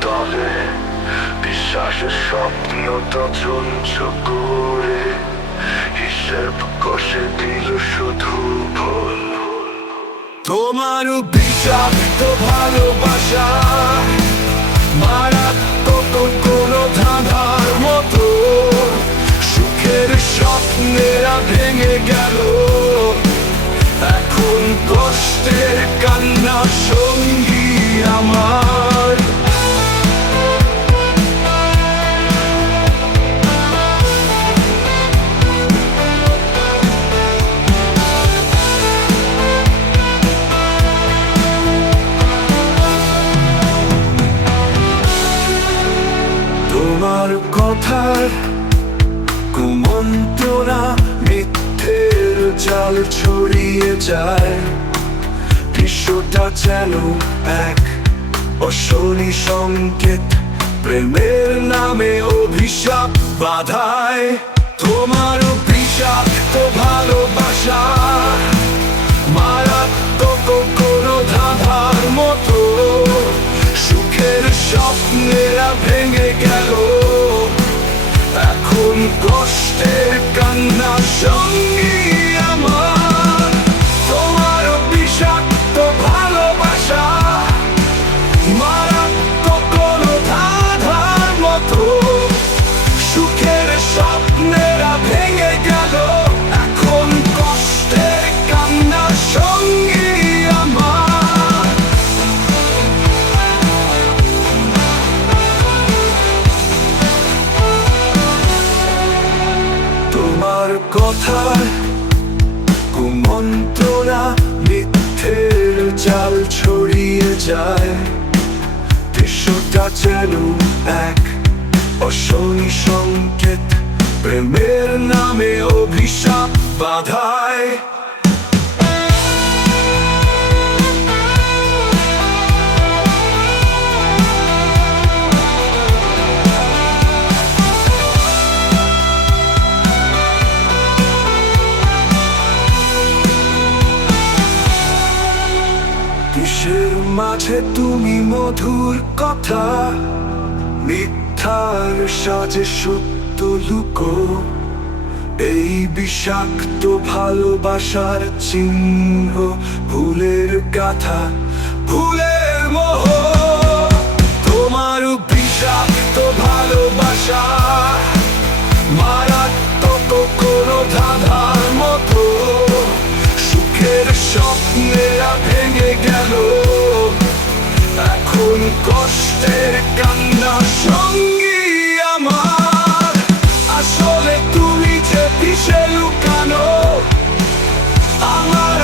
দলে বিশ্বাসের স্বপ্নত চঞ্চ করে। হিসেব কষে দিল শুধু ভুল। তোমার বিষাক্ত ভালোবাসা মারাত্মক কোনো ধাঁধার মতো। সুখের স্বপ্নেরা ভেঙে গেল। এখন কষ্টের কান্না সঙ্গী কথার কুমন্ত্রণা মিথ্যের জাল ছড়িয়ে যায়। দৃশ্যটা যেন এক অশনি সংকেত, প্রেমের নামে অভিশাপ বাধায়। তোমার বিষাক্ত ভালোবাসা মারাত্মক কোনো ধাঁধার মতো। সুখের স্বপ্নেরা কষ্টের কান্না সঙ্গী। কথার কুমন্ত্রণা মিথ্যের জাল ছড়িয়ে যায়। দৃশ্যটা যেন এক অশনি সংকেত, প্রেমের নামে অভিশাপ বাধায়। মাঝে তুমি মধুর কথা, মিথ্যার সাজে সত্য লুকো। এই বিষাক্ত ভালোবাসার চিহ্ন ভুলের গাথা ভুলের মোহ। তোমার বিষাক্ত ভালোবাসা মারাত্মক কোনো ধাঁধার মতো। সুখের স্বপ্নেরা ভেঙে গেল কষ্টের কান্না সঙ্গী আমার। আসলে তুমি যে পিছে লুকানো আমার